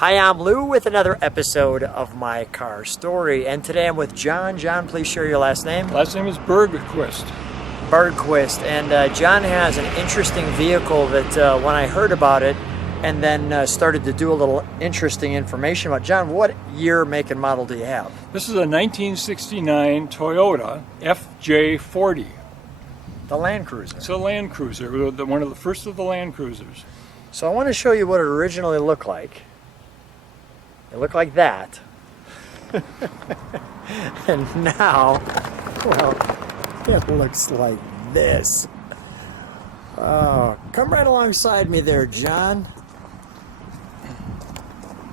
Hi, I'm Lou with another episode of My Car Story, and today I'm with John. John, please share your last name. Last name is Bergquist. Bergquist, and John has an interesting vehicle that when I heard about it and then started to do a little interesting information about. John, what year, make, and model do you have? This is a 1969 Toyota FJ40. The Land Cruiser. It's a Land Cruiser, one of the first of the Land Cruisers. So I want to show you what it originally looked like. It looked like that. And now, well, it looks like this. Oh, come right alongside me there, John.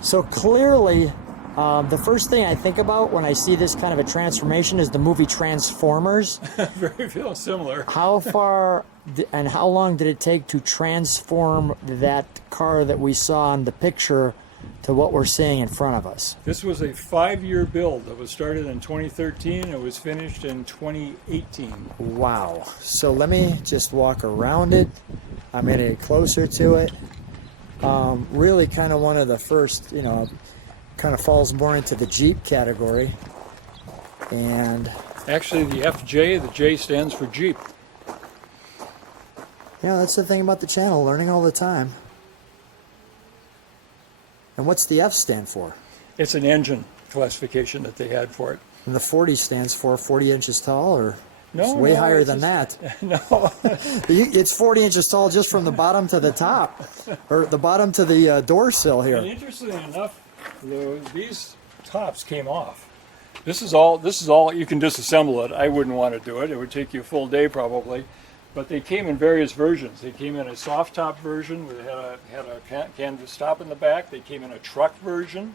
So clearly, the first thing I think about when I see this kind of a transformation is the movie Transformers. Very similar. How far and how long did it take to transform that car that we saw in the picture to what we're seeing in front of us? This was a 5-year build that was started in 2013. It was finished in 2018. Wow. So let me just walk around it. I'm going to get closer to it. Really kind of one of the first, kind of falls more into the Jeep category. And actually the FJ, the J stands for Jeep. Yeah, that's the thing about the channel, learning all the time. And what's the F stand for? It's an engine classification that they had for it. And the 40 stands for 40 inches tall, or no, it's way higher than that? No. It's 40 inches tall just from the bottom to the top, or the bottom to the door sill here. And interestingly enough, these tops came off. This is all you can disassemble it. I wouldn't want to do it. It would take you a full day probably. But they came in various versions. They came in a soft top version with had a canvas top in the back. They came in a truck version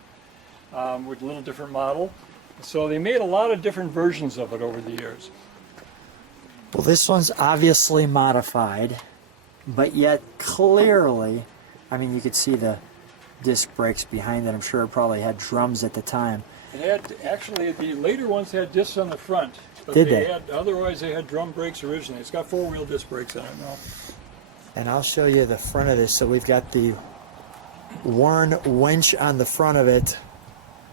with a little different model. So they made a lot of different versions of it over the years. Well, this one's obviously modified, but yet clearly, I mean, you could see the disc brakes behind it. I'm sure it probably had drums at the time. It had, actually, the later ones had discs on the front. But Did they? Otherwise, they had drum brakes originally. It's got 4-wheel disc brakes on it now. And I'll show you the front of this. So we've got the worn winch on the front of it.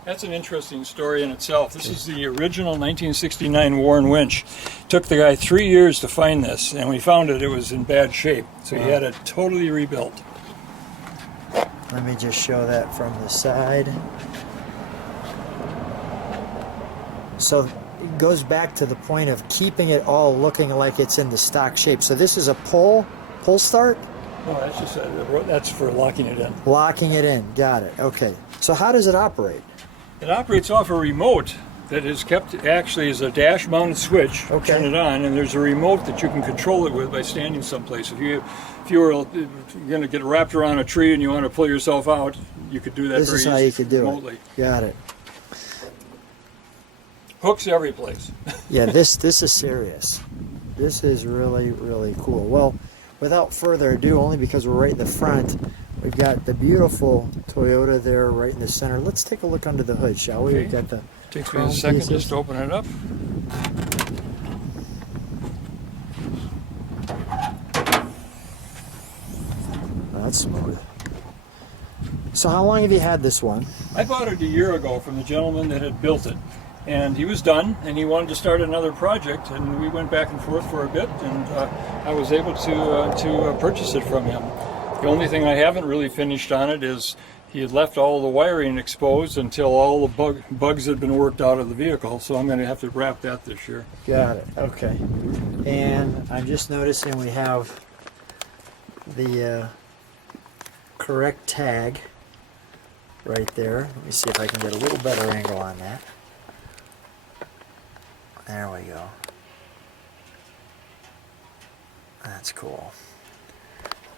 That's an interesting story in itself. This is the original 1969 Warren winch. Took the guy 3 years to find this, and when he found it, it was in bad shape. So he had it totally rebuilt. Let me just show that from the side. So it goes back to the point of keeping it all looking like it's in the stock shape. So this is a pull start? No, that's just that's for locking it in. Locking it in, got it. Okay. So how does it operate? It operates off a remote that is kept, actually is a dash mounted switch. Okay. Turn it on, and there's a remote that you can control it with by standing someplace. If you were going to get wrapped around a tree and you want to pull yourself out, you could do that This very is how easily you could do remotely. it. Got it. Hooks every place. Yeah, this is serious. This is really, really cool. Well, without further ado, only because we're right in the front, we've got the beautiful Toyota there right in the center. Let's take a look under the hood, shall we? Okay. We've got the Takes me a second just to open it up. That's smooth. So how long have you had this one? I bought it a year ago from the gentleman that had built it. And he was done, and he wanted to start another project, and we went back and forth for a bit, and I was able to purchase it from him. The only thing I haven't really finished on it is he had left all the wiring exposed until all the bugs had been worked out of the vehicle, so I'm going to have to wrap that this year. Got it. Okay. And I'm just noticing we have the correct tag right there. Let me see if I can get a little better angle on that. There we go. That's cool.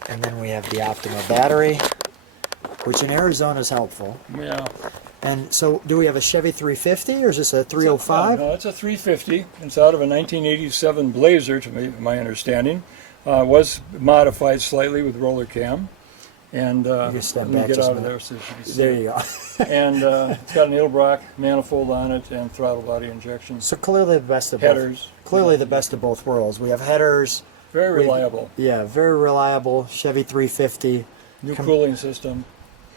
And then we have the Optima battery, which in Arizona is helpful. Yeah. And so, do we have a Chevy 350, or is this a 305? No, it's a 350. It's out of a 1987 Blazer, to my understanding. Was modified slightly with roller cam. And you can step let me back get just out a of minute. there so you can see. There you go. And it's got an Edelbrock manifold on it and throttle body injections. So clearly the best of Headers. both. Clearly the best of both worlds. We have headers. Very reliable. Yeah, very reliable. Chevy 350. New cooling system.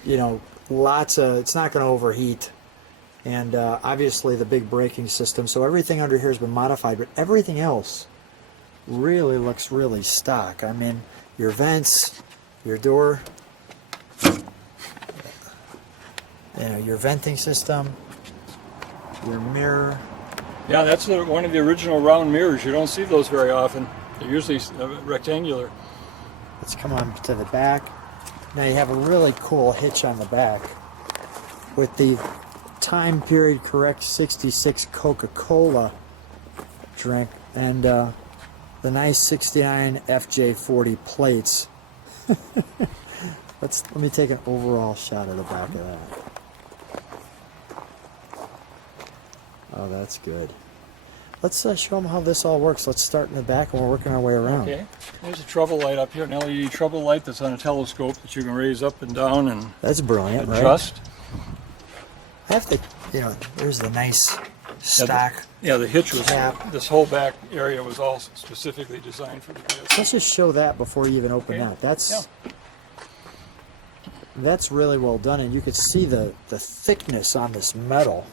You know, it's not going to overheat. And obviously the big braking system. So everything under here has been modified, but everything else really looks really stock. I mean, your vents, your door, your venting system, your mirror. Yeah, that's one of the original round mirrors. You don't see those very often. They're usually rectangular. Let's come on to the back. Now you have a really cool hitch on the back with the time period correct 66 Coca-Cola drink and the nice 69 FJ40 plates. Let me take an overall shot of the back of that. Oh, that's good. Let's show them how this all works. Let's start in the back and we're working our way around. Okay. There's a trouble light up here, an LED trouble light that's on a telescope that you can raise up and down and that's brilliant, adjust. Right? I have to, there's the nice stock. Yeah, the hitch was, cap. This whole back area was all specifically designed for the vehicle. Let's just show that before you even open that. That's really well done, and you could see the thickness on this metal.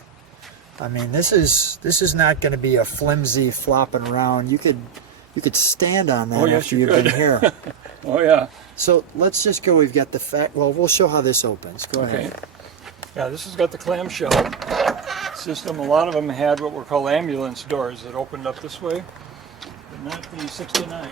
I mean, this is not going to be a flimsy flopping around. You could stand on that after you've been here. Oh yeah. So let's just go. We've got the well, we'll show how this opens. Go ahead. Yeah, this has got the clamshell system. A lot of them had what were called ambulance doors that opened up this way, but not the 69.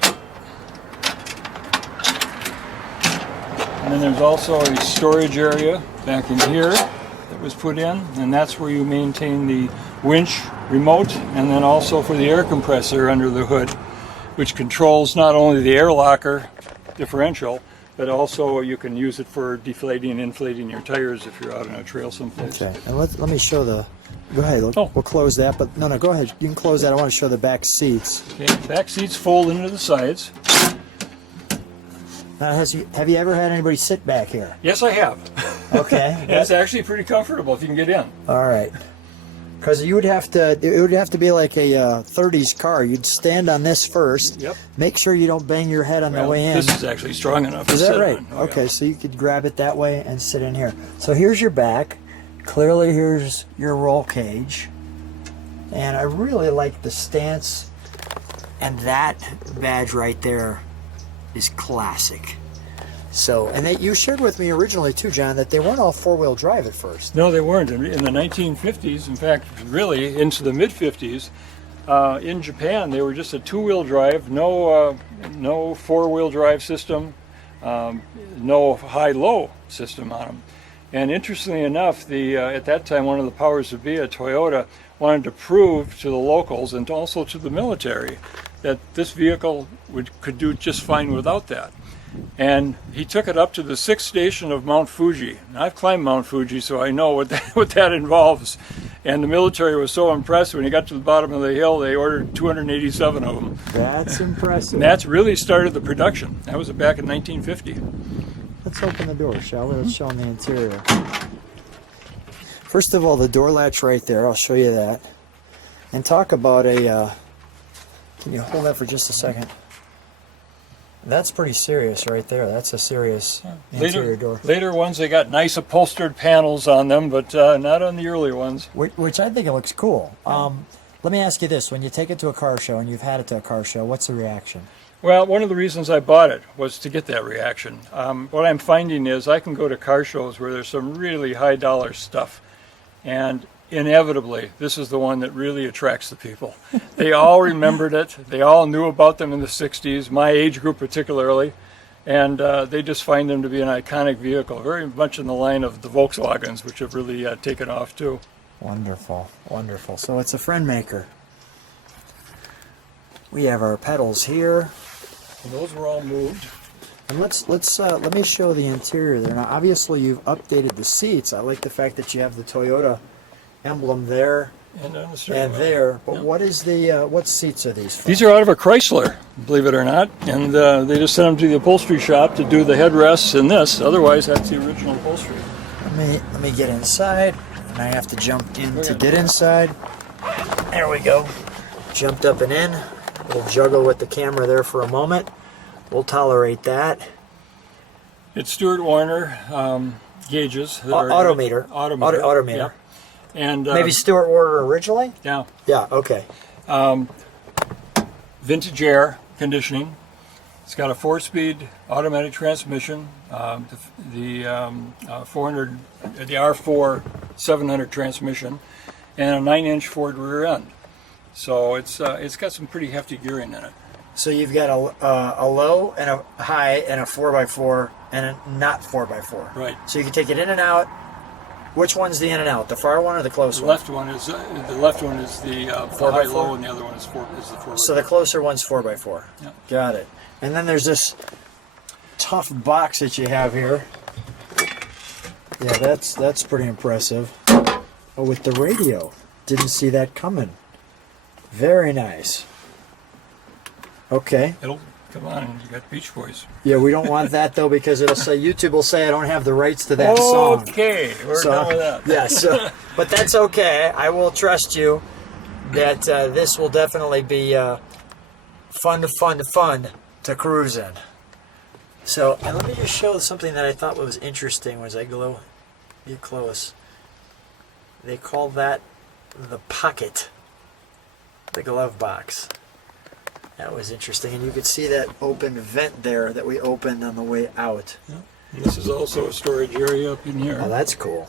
And then there's also a storage area back in here that was put in, and that's where you maintain the winch remote, and then also for the air compressor under the hood, which controls not only the air locker differential, but also you can use it for deflating and inflating your tires if you're out on a trail someplace. Okay, and let me show the. Go ahead. We'll close that, but no, go ahead. You can close that. I want to show the back seats. Okay, back seats fold into the sides. Now, have you ever had anybody sit back here? Yes, I have. Okay. And it's actually pretty comfortable if you can get in. All right. Because it would have to be like a 30s car. You'd stand on this first. Yep. Make sure you don't bang your head on the way in. This is actually strong enough to Is sit that right? on. Oh, okay, yeah. so you could grab it that way and sit in here. So here's your back. Clearly here's your roll cage. And I really like the stance. And that badge right there is classic. So, and you shared with me originally too, John, that they weren't all four-wheel drive at first. No, they weren't. In the 1950s, in fact, really into the mid-50s, in Japan, they were just a two-wheel drive, no four-wheel drive system, no high-low system on them. And interestingly enough, at that time, one of the powers that be, Toyota, wanted to prove to the locals and also to the military that this vehicle could do just fine without that. And he took it up to the 6th station of Mount Fuji. Now, I've climbed Mount Fuji, so I know what that involves. And the military was so impressed when he got to the bottom of the hill, they ordered 287 of them. That's impressive. And that's really started the production. That was back in 1950. Let's open the door, shall we? Let's show them the interior. First of all, the door latch right there. I'll show you that. And talk about can you hold that for just a second? That's pretty serious right there. That's a serious interior door. Later ones, they got nice upholstered panels on them, but not on the early ones. Which I think it looks cool. Let me ask you this. When you take it to a car show, and you've had it to a car show, what's the reaction? Well, one of the reasons I bought it was to get that reaction. What I'm finding is I can go to car shows where there's some really high dollar stuff, and inevitably, this is the one that really attracts the people. They all remembered it. They all knew about them in the 60s, my age group particularly, and they just find them to be an iconic vehicle, very much in the line of the Volkswagens, which have really taken off too. Wonderful, wonderful. So it's a friend maker. We have our pedals here. And those were all moved. And let me show the interior there. Now, obviously, you've updated the seats. I like the fact that you have the Toyota emblem there and there. But what seats are these from? These are out of a Chrysler, believe it or not, and they just sent them to the upholstery shop to do the headrests and this. Otherwise, that's the original upholstery. Let me get inside, and I have to jump in to get inside. There we go. Jumped up and in. We'll juggle with the camera there for a moment. We'll tolerate that. It's Stuart Warner. gauges. Autometer. Autometer. Autometer. Yeah. And Maybe Stuart ordered originally? yeah. Yeah, okay. Vintage air conditioning. It's got a 4-speed automatic transmission, the R4 700 transmission, and a 9-inch Ford rear end. So it's got some pretty hefty gearing in it. So you've got a low and a high and a 4x4 and a not 4x4. Right. So you can take it in and out. Which one's the in and out? The far one or the close The one? left one is the high low, and the other one is the 4x4. So the closer one's 4x4. Yeah. Got it. And then there's this tough box that you have here. Yeah, that's pretty impressive. Oh, with the radio. Didn't see that coming. Very nice. Okay. It'll come on, and you got Beach Boys. Yeah, we don't want that though because it'll say YouTube will say I don't have the rights to that song. Okay, we're done with that. Yeah, but that's okay. I will trust you that this will definitely be fun to cruise in. So let me just show something that I thought was interesting as I get close. They call that the pocket, the glove box. That was interesting, and you could see that open vent there that we opened on the way out. Yeah. This is also a storage area up in here. Oh, that's cool.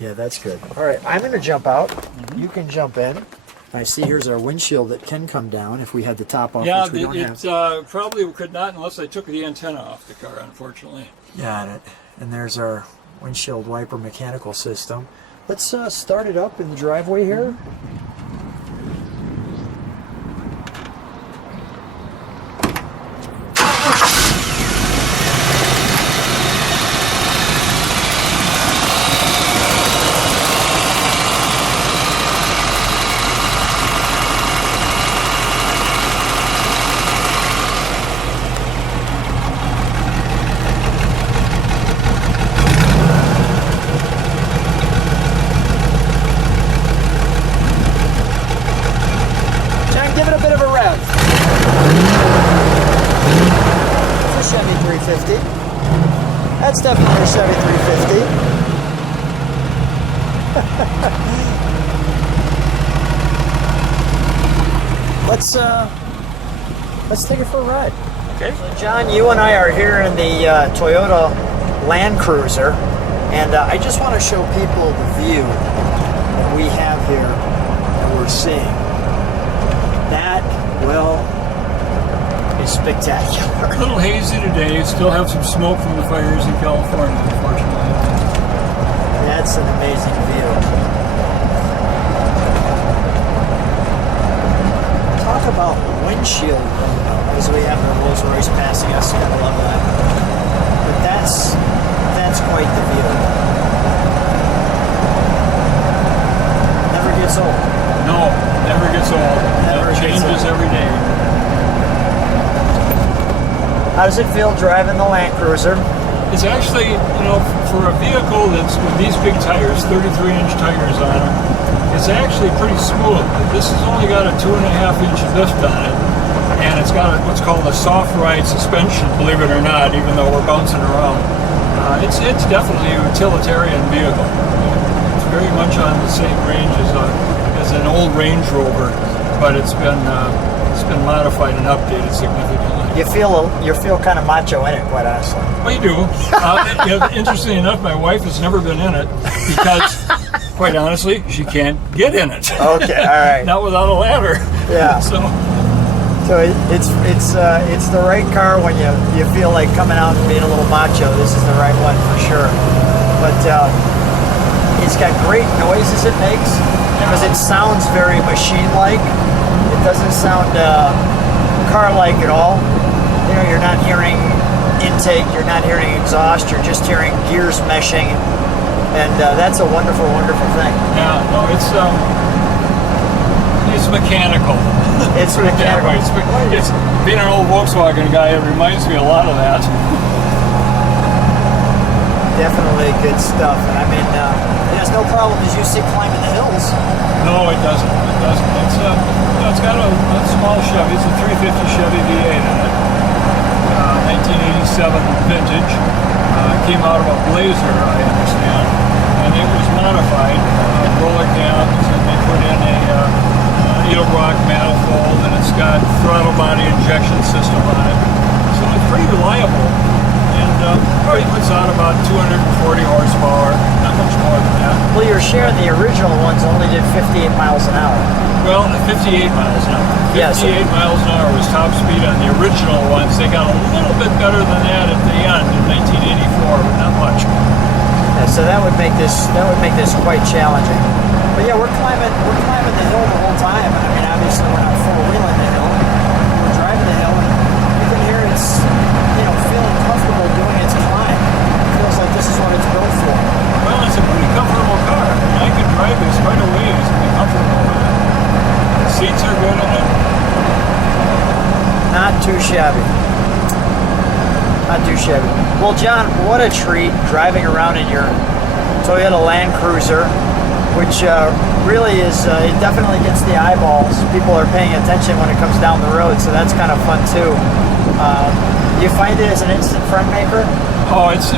Yeah, that's good. All right, I'm going to jump out. You can jump in. I see here's our windshield that can come down if we had the top off, Yeah, which we don't have. it probably could not unless I took the antenna off the car, unfortunately. Got it. And there's our windshield wiper mechanical system. Let's start it up in the driveway here. Give it a bit of a rev. It's a Chevy 350. That's definitely a Chevy 350. Let's take it for a ride. Okay. So John, you and I are here in the Toyota Land Cruiser, and I just want to show people the view that we have here that we're seeing. That, well, is spectacular. A little hazy today. Still have some smoke from the fires in California, unfortunately. That's an amazing view. Talk about windshield as we have the Rolls Royce passing us. Gotta love that. But that's quite the view. Never gets old. No, never gets old. Never It changes every day. How does it feel driving the Land Cruiser? It's actually, for a vehicle that's with these big tires, 33-inch tires on it, it's actually pretty smooth. This has only got a 2.5-inch lift on it, and it's got what's called a soft ride suspension, believe it or not, even though we're bouncing around. It's definitely a utilitarian vehicle. It's very much on the same range as an old Range Rover, but it's been modified and updated significantly. You feel kind of macho in it, quite honestly. Well, you do. Interestingly enough, my wife has never been in it because, quite honestly, she can't get in it. Okay, all right. Not without a ladder. Yeah. So it's the right car when you feel like coming out and being a little macho. This is the right one for sure. But it's got great noises it makes because it sounds very machine-like. It doesn't sound car-like at all. You're not hearing intake, you're not hearing exhaust, you're just hearing gears meshing, and that's a wonderful, wonderful thing. Yeah, no, it's mechanical. It's mechanical. It's being an old Volkswagen guy, it reminds me a lot of that. Definitely good stuff. And I mean, it has no problem, as you see, climbing the hills. No, it doesn't. It doesn't. It's got a small Chevy. It's a 350 Chevy V8 in it. 1987 vintage. came out of a Blazer, I understand, and it was modified, roller cams, and they put in a Edelbrock manifold, and it's got throttle body injection system on it, so it's pretty reliable, and probably puts out about 240 horsepower, not much more than that. Well, your share in the original ones only did 58 miles an hour. Well, 58 miles an hour. 58 Yes. miles an hour was top speed on the original ones. They got a little bit better than that at the end in 1984, but not much. Yeah, so that would make this quite challenging. But yeah, we're climbing the hill the whole time. I mean, obviously we're not full wheeling the hill. We're driving the hill, and you can hear it's feeling comfortable doing its climb. It feels like this is what it's built for. Well, it's a pretty comfortable car. I mean, I could drive this quite a ways and be comfortable with it. The seats are good in it. Not too shabby. Not too shabby. Well, John, what a treat driving around in your Toyota Land Cruiser, which really is, it definitely gets the eyeballs. People are paying attention when it comes down the road, so that's kind of fun too. Do you find it as an instant friend maker? Oh, it's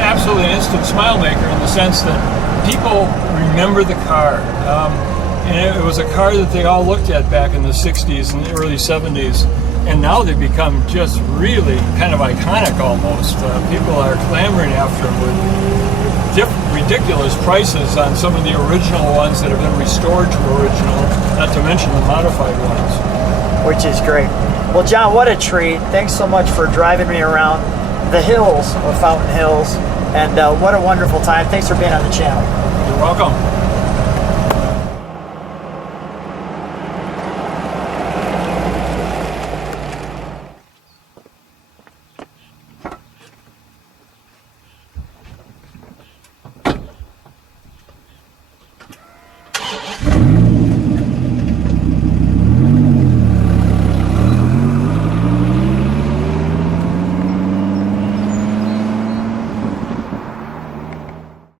absolutely an instant smile maker in the sense that people remember the car. And it was a car that they all looked at back in the 60s and the early 70s. And now they've become just really kind of iconic almost. People are clamoring after them with ridiculous prices on some of the original ones that have been restored to original, not to mention the modified ones. Which is great. Well, John, what a treat. Thanks so much for driving me around the hills of Fountain Hills. And what a wonderful time. Thanks for being on the channel. You're welcome.